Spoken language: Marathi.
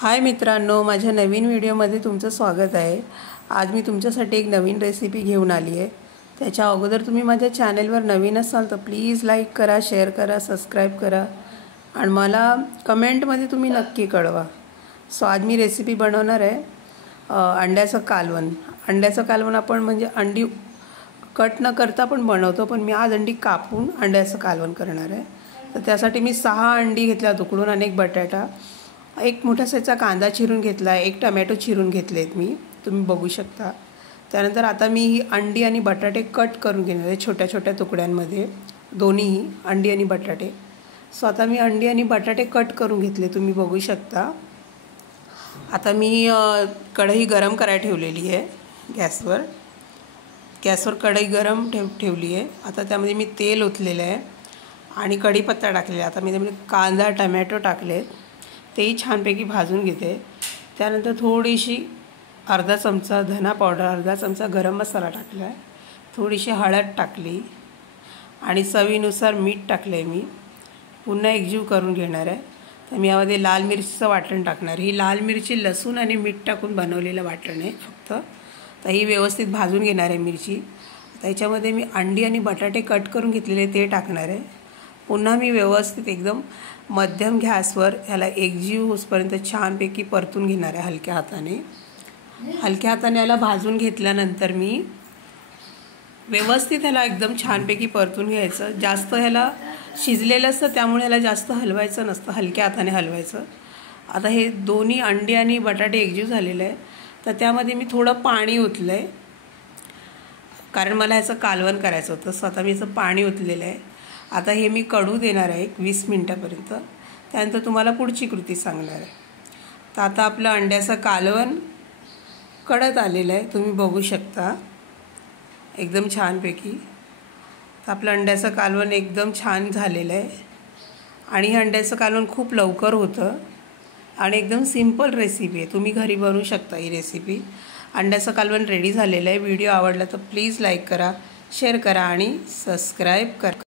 हाय मित्रांनो, माझ्या नवीन व्हिडिओमध्ये तुमचं स्वागत आहे। आज मी तुमच्यासाठी एक नवीन रेसिपी घेऊन आली आहे। त्याच्या अगोदर तुम्ही माझ्या चॅनलवर नवीन असाल तर प्लीज लाईक करा, शेअर करा, सबस्क्राईब करा आणि मला कमेंटमध्ये तुम्ही नक्की कळवा। सो आज मी रेसिपी बनवणार आहे अंड्याचं कालवण। अंड्याचं कालवण आपण म्हणजे अंडी कट न करता पण बनवतो, पण मी आज अंडी कापून अंड्याचं कालवण करणार आहे। तर त्यासाठी मी 6 अंडी घेतल्या उकडून आणि एक बटाटा, एक मोठा साईजचा कांदा चिरून घेतला, एक टोमॅटो चिरून घेतलेत मी, तुम्ही बघू शकता। त्यानंतर आता मी ही अंडी आणि बटाटे कट करून घेणार आहे छोट्या छोट्या तुकड्यांमध्ये, दोन्ही अंडी आणि बटाटे। सो आता मी अंडी आणि बटाटे कट करून घेतले, तुम्ही बघू शकता। आता मी कढई गरम करायला ठेवलेली आहे गॅसवर कढई गरम ठेवली आहे। आता त्यामध्ये मी तेल ओतलेलं आहे आणि कढीपत्ता टाकलेला आहे। आता मी त्यामध्ये कांदा टोमॅटो टाकले, तेही छानपैकी भाजून घेते। त्यानंतर थोडीशी अर्धा चमचा धना पावडर, अर्धा चमचा गरम मसाला टाकला आहे, थोडीशी हळद टाकली आणि चवीनुसार मीठ टाकलं आहे। मी पुन्हा एकजीव करून घेणार आहे। तर मी यामध्ये लाल मिरचीचं वाटण टाकणार। ही लाल मिरची लसूण आणि मीठ टाकून बनवलेलं वाटण आहे फक्त। तर ही व्यवस्थित भाजून घेणार आहे मिरची। आता याच्यामध्ये मी अंडी आणि बटाटे कट करून घेतलेले ते टाकणार आहे। पुन्हा मी व्यवस्थित एकदम मध्यम गॅसवर ह्याला एकजीव होईपर्यंत छानपैकी परतून घेणार आहे हलक्या हाताने याला भाजून घेतल्यानंतर मी व्यवस्थित ह्याला एकदम छानपैकी परतून घ्यायचं। जास्त ह्याला शिजलेलं असतं त्यामुळे ह्याला जास्त हलवायचं नसतं, हलक्या हाताने हलवायचं। आता हे दोन्ही अंडी आणि बटाटे एकजीव झालेलं आहे, तर त्यामध्ये मी थोडं पाणी ओतलं आहे, कारण मला ह्याचं कालवण करायचं होतं। सो आता मी याचं पाणी ओतलेलं आहे। आता हे मी कडू देणार आहे 20 मिनिटापर्यंत, त्यानंतर तुम्हाला पुढची कृती सांगणार आहे। तर आता आपलं अंड्याचं कालवण कडत आलेलं आहे, तुम्ही बघू शकता एकदम छानपैकी। तर आपलं अंड्याचं कालवण एकदम छान झालेलं आहे आणि हे अंड्याचं कालवण खूप लवकर होतं आणि एकदम सिंपल रेसिपी आहे, तुम्ही घरी बनवू शकता ही रेसिपी। अंड्याचं कालवण रेडी झालेलं आहे। व्हिडिओ आवडला तर प्लीज लाईक करा, शेअर करा आणि सबस्क्राईब करा।